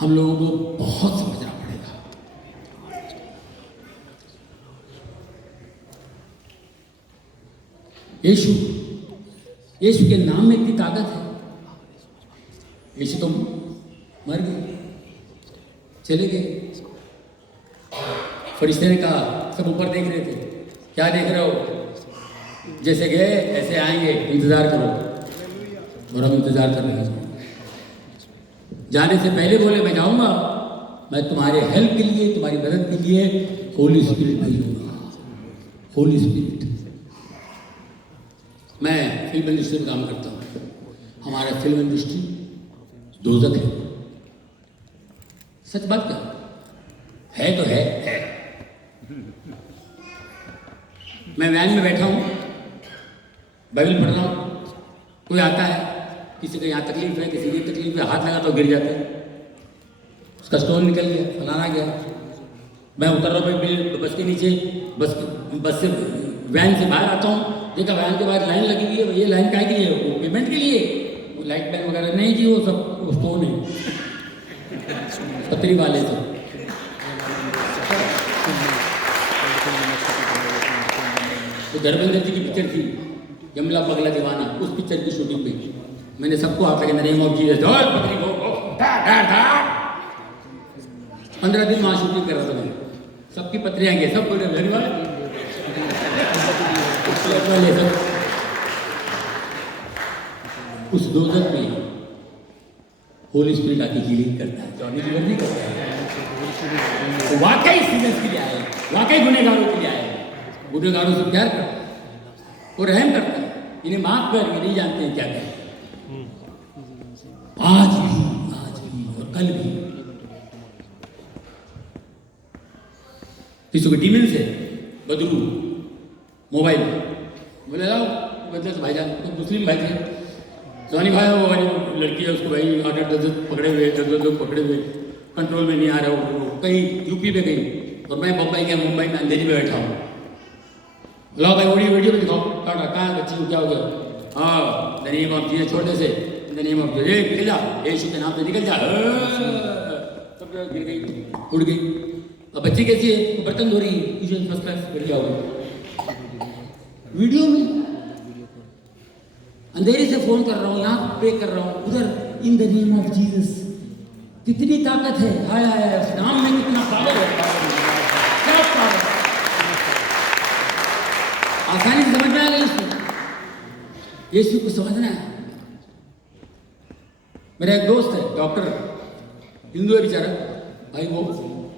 हम लोगों को बहुत समझना पड़ेगा। यीशु के नाम में इतनी ताकत है। यीशु तो मर गए, चले गए। फरिश्ते ने कहा, सब ऊपर देख रहे थे, क्या देख रहे हो? जैसे गए ऐसे आएंगे, इंतजार करो। और हम इंतजार कर रहे हैं। जाने से पहले बोले, मैं जाऊंगा, मैं तुम्हारे हेल्प के लिए, तुम्हारी मदद के लिए होली स्पिरिट भेजूंगा। होली स्पिरिट। मैं फिल्म इंडस्ट्री में काम करता हूँ, हमारा फिल्म इंडस्ट्री दोजख है। सच बात क्या है, तो है। मैं वैन में बैठा हूँ, बाइबल पढ़ रहा हूँ, कोई आता है, किसी को यहाँ तकलीफ है, किसी की तकलीफ है, हाथ लगा तो गिर जाते हैं, उसका स्टोन निकल गया, फलाना गया। मैं उतर रहा हूँ बस के नीचे, बस से वैन से बाहर आता हूँ, देखा वैन के बाहर लाइन लगी हुई है। ये लाइन काय के लिए? वो पेमेंट के लिए, वो लाइट मैन वगैरह नहीं जी, वो सब स्टोन है, पतरी वाले से। तो धर्मेंद्र जी की पिक्चर थी यमला पगला दीवाना, उस पिक्चर की शूटिंग में मैंने सबको हाथ लगे नेम ऑफ जीसस और पत्नी को 15 दिन वहाँ शूटिंग कर रहा था मैंने, सबकी पत्रियाँ गए, सब बोले धन्यवाद सब। उस दोजख में होली स्पिरिट आके हीलिंग करता है, जॉनी लीवर नहीं करता है, तो वाकई सीरियस के लिए आए, वाकई गुनहगारों के लिए आए, गुनहगारों से प्यार करता है, वो रहम करता है, इन्हें माफ कर, ये नहीं जानते हैं क्या करें। आज भी और कल भी किसी को डीमन से बदलू मोबाइल बोले लाओ बदले से भाईजान, तो मुस्लिम भाई थे, जॉनी भाई वो हमारी लड़की है, उसको भाई 8-10 पकड़े हुए, 10 लोग पकड़े हुए, कंट्रोल में नहीं आ रहा वो कहीं यूपी में गई, और मैं बम्बई गया, मुंबई में अंधेरी में बैठा हूँ। लाओ भाई वीडियो में दिखाओ, काटा कहाँ बच्ची को क्या हो गया, हाँ द नेम ऑफ जीसस छोटे से द नेम ऑफ जीसस निकल जा, यीशु के नाम से निकल जा, सब गिर गई, उड़ गई। अब बच्ची कैसी है, बर्तन धो रही है, फर्स्ट क्लास बढ़िया हो गई। वीडियो में अंधेरे से फोन कर रहा हूँ, यहाँ पे कर रहा हूँ, उधर इन द नेम ऑफ जीसस, कितनी ताकत है, हाय हाय इस नाम में कितना पावर है, क्या पावर, आसानी से समझ में आ गई इसको, यीशु को समझना है। मेरा एक दोस्त है डॉक्टर, हिंदू है बेचारा भाई, वो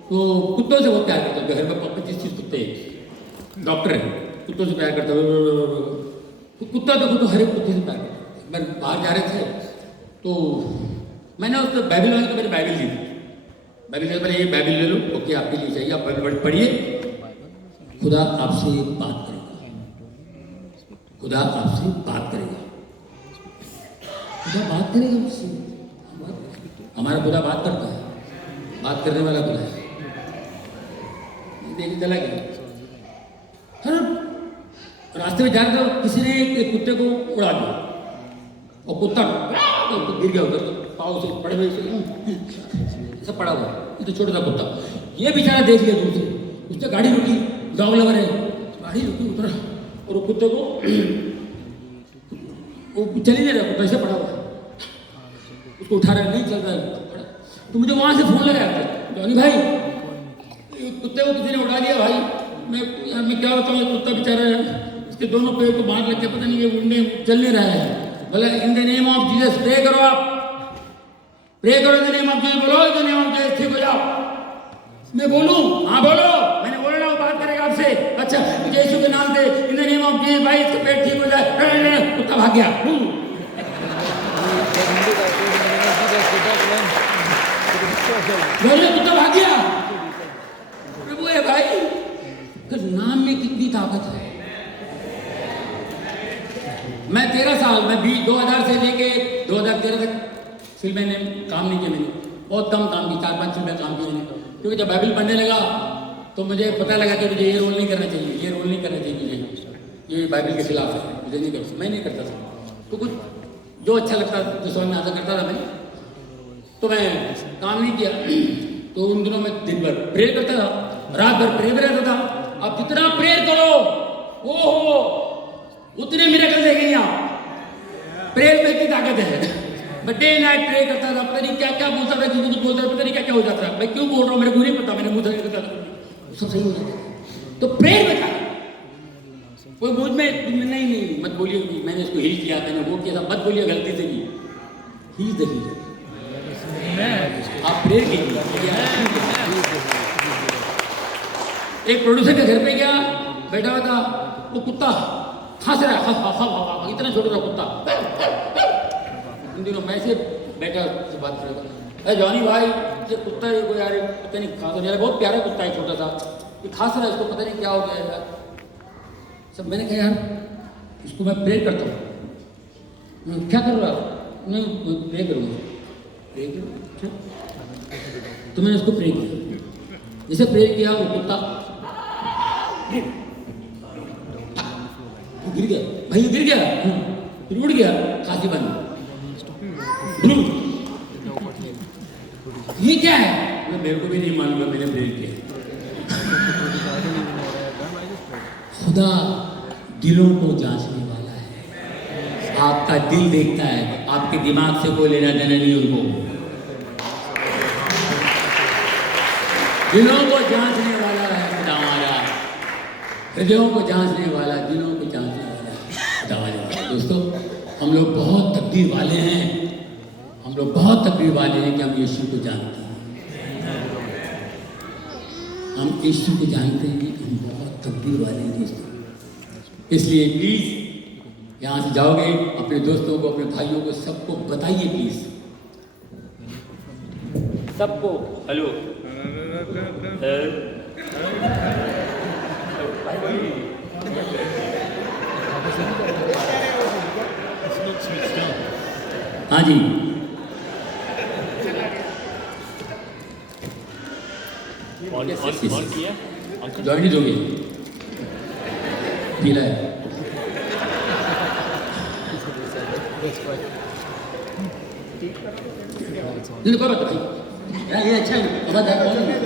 तो कुत्तों से बहुत प्यार करता है, घर में 25-30 कुत्ते हैं, डॉक्टर है, कुत्तों से प्यार करता है, तो कुत्ता देखो तो हर एक कुत्ते से प्यार करता है। एक बार बाहर जा रहे थे तो मैंने उसको बाइबल वाले को मैंने बाइबल दी, बाइबल से पहले ये बाइबल ले लो, ओके आपके लिए चाहिए, आप बाइबल पढ़िए, खुदा आपसे बात करेगा, खुदा आपसे बात करेगा, खुदा बात करेगा उससे, हमारा खुदा बात करता है, बात करने वाला खुदा है। देखिए चला गया, हर रास्ते में जा रहा था, किसी ने एक कुत्ते को उड़ा दिया और कुत्ता गिर गया उधर, पाँव से पड़े हुए सब पड़ा हुआ, ये तो छोटा सा कुत्ता, ये बेचारा देख लिया दूर से, उसने गाड़ी रुकी, डॉग लवर है, गाड़ी रुकी, उतरा और वो कुत्ते को वो चल ही नहीं रहा, कुत्ता ऐसे पड़ा हुआ, उसको उठा रहा नहीं चल रहा है, तो मुझे वहाँ से फोन लगाया था, जॉनी भाई कुत्ते को किसी ने उड़ा दिया भाई, मैं क्या बताऊँ, ये कुत्ता बेचारा है, इसके दोनों पैर को बांध लग के पता नहीं ये उड़ने चल नहीं रहा है। बोला in the name of Jesus pray करो, आप प्रे करो, in the name of Jesus बोलो, in the name of Jesus ठीक हो जाओ। मैं बोलूं, हाँ बोलो, मैंने बोला ना वो बात करेगा आपसे, अच्छा यीशु के नाम से इन द नेम ऑफ जीसस भाई इसका पेट ठीक हो जाए, कुत्ता भाग गया, कुत्ता भाग गया। प्रभु है भाई, नाम में कितनी ताकत है। मैं 13 साल, मैं 2000 से लेके 2013 तक फिल्में ने काम नहीं किया, मैंने बहुत कम काम की, 4-5 फिल्में काम की मैंने, क्योंकि जब बाइबल पढ़ने लगा तो मुझे पता लगा कि मुझे ये रोल नहीं करना चाहिए, ये रोल नहीं करना चाहिए मुझे, ये बाइबल के खिलाफ है, मुझे नहीं करता, मैं नहीं करता था, तो कुछ जो अच्छा लगता जो समझ में आता करता था मैं, तो मैं काम नहीं किया। तो उन दिनों में दिन भर प्रेयर करता था, रात भर प्रेयर रहता था। अब जितना प्रेयर करो ओहो उतने मिरेकल देखेंगे आप, प्रेयर में इतनी ताकत है। मैं डे नाइट प्रे करता था, पता नहीं क्या क्या बोलता था, किसी कुछ बोलता था, पता नहीं क्या क्या हो जाता था, मैं क्यों बोल रहा हूँ मेरे को नहीं पता, मैंने मुँह करता था, सब सही हो जाता था। तो प्रेयर में था, कोई मुझ में नहीं मत बोलिए मैंने इसको हील किया, मैंने वो किया था, मत बोलिए गलती से भी, ही इज द हीलर। आप प्रेयर कीजिए। एक प्रोड्यूसर के घर पे गया, बैठा हुआ था, वो कुत्ता हंस रहा है, इतना छोटा सा कुत्ता, इन दिनों मैं से बैठा से बात कर रहा था, अरे जॉनी भाई ये कुत्ता है कोई यार पता नहीं खा तो नहीं, बहुत प्यारा कुत्ता है छोटा सा, ये खास रहा है, इसको पता नहीं क्या हो गया यार सब। मैंने कहा यार इसको मैं प्रे करता हूँ, क्या कर रहा मैं प्रे करूँगा, प्रे करूँ, तो मैंने उसको प्रे किया, जैसे प्रे किया वो कुत्ता गिर गया, भाई गिर गया, फिर उड़ गया खांसी बन, ये क्या है, मेरे को भी नहीं मालूम, मैंने प्रे किया। खुदा दिलों को जांचने वाला है। आपका दिल देखता है, आपके दिमाग से कोई लेना देना नहीं उनको। दिलों को जांचने वाला है खुदा हमारा, हृदयों को जांचने वाला, दिलों को जांचने वाला खुदा हमारा। दोस्तों, हम लोग बहुत तकदीर वाले हैं, हम लोग बहुत तकदीर वाले हैं कि हम यीशु को जानते हैं। हम यीशु को जानते हैं कि हम बहुत तकदीर वाले हैं दोस्तों। इसलिए प्लीज यहाँ से जाओगे, अपने दोस्तों को, अपने भाइयों को, सबको बताइए प्लीज, सबको। हेलो हाँ जी, ज्वाइन ही दोगे, पीला है। नहीं कोई बात नहीं, ये अच्छा है, आवाज आ रही है।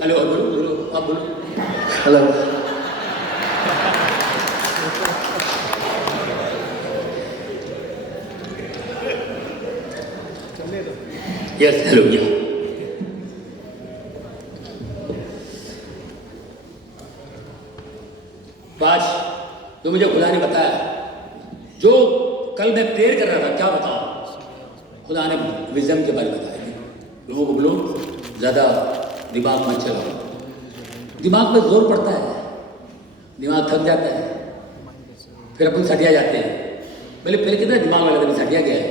हेलो बोलो बोलो, आप बोलो। Hello. यस हेलो या आज तो मुझे खुदा ने बताया, जो कल मैं प्रेयर कर रहा था, क्या बताऊं, खुदा ने विजडम के बारे में बताया। लोगों को बोलो ज़्यादा दिमाग मत चलाओ, दिमाग पे जोर पड़ता है, दिमाग थक जाता है, फिर अपन सटिया जाते हैं। पहले कितना दिमाग वाला कभी सटिया गया है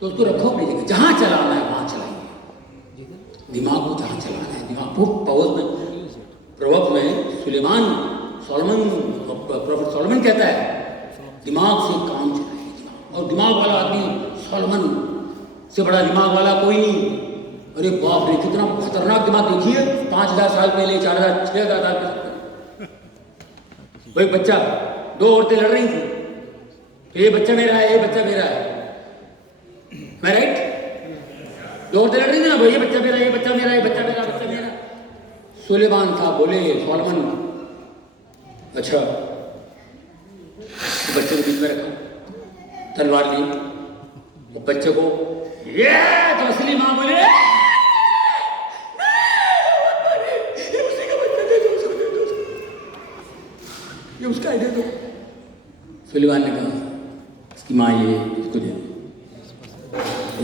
तो उसको रखो अपनी जगह, जहाँ चलाना है वहाँ चलाइए, दिमाग को जहाँ चलाना है। दिमाग को पवज में, प्रवक्ता में सुलेमान प्रोफेट सोलोमन कहता है दिमाग से काम चलाइए। और दिमाग वाला आदमी सोलोमन से बड़ा दिमाग वाला कोई नहीं। अरे बाप रे, कितना खतरनाक दिमाग देखिए। 5000 साल पहले, 4000 6000 साल पहले कोई बच्चा, दो औरतें लड़ रही थी, तो ये बच्चा मेरा है, ये बच्चा मेरा है, मैं राइट? दो औरतें लड़ रही थी ना, भाई ये बच्चा मेरा, ये बच्चा मेरा, ये बच्चा मेरा, बच्चा मेरा। सुलेमान था, बोले सोलोमन, अच्छा तो बच्चे को बीच में रखा, तलवार ली, तो बच्चे को ये, तो असली माँ बोले ये उसका है, दे दो। सुलेमान ने कहा इसकी माँ ये, इसको दे दो,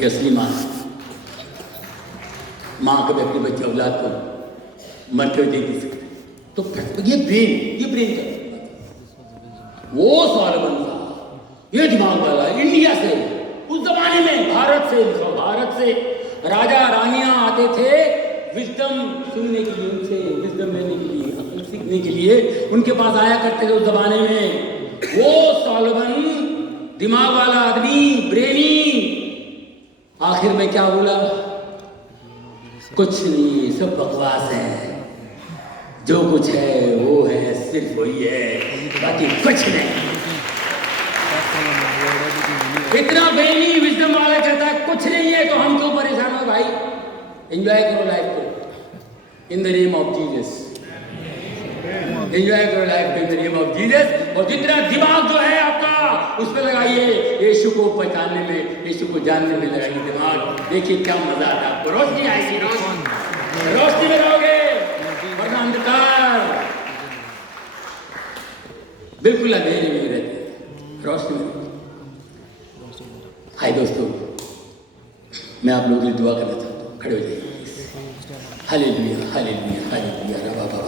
ये असली माँ। माँ कभी अपने बच्चे औलाद को मरते हुए देख नहीं सकते। तो ये ब्रेन का वो सोलोमन था, ये दिमाग वाला, इंडिया से, उस जमाने में भारत से राजा रानियां आते थे विजडम सुनने के लिए, उनसे विजडम लेने के लिए, अकल सीखने के लिए उनके पास आया करते थे उस जमाने में। वो सोलोमन दिमाग वाला आदमी, ब्रेनी, आखिर में क्या बोला? कुछ नहीं, सब बकवास है, जो कुछ है वो है, सिर्फ वही है, बाकी कुछ नहीं। इतना ब्रेनी विजडम वाला कहता है कुछ नहीं है, तो हम क्यों परेशान हो भाई? एंजॉय करो लाइफ को in the name of Jesus, enjoy करो life in the name of Jesus. और जितना दिमाग जो है आपका उस पर लगाइए, यीशु को पहचानने में, यीशु को जानने में लगाइए दिमाग। देखिए क्या मजा आता है, आपको रोशनी आएगी, रोशनी में रहोगे, वरना अंधकार बिल्कुल अंधेरे में रहते, रोशनी में। हाय दोस्तों, मैं आप लोगों के लिए दुआ करना चाहता हूँ, खड़े हो जाइए। Hallelujah, hallelujah, hallelujah.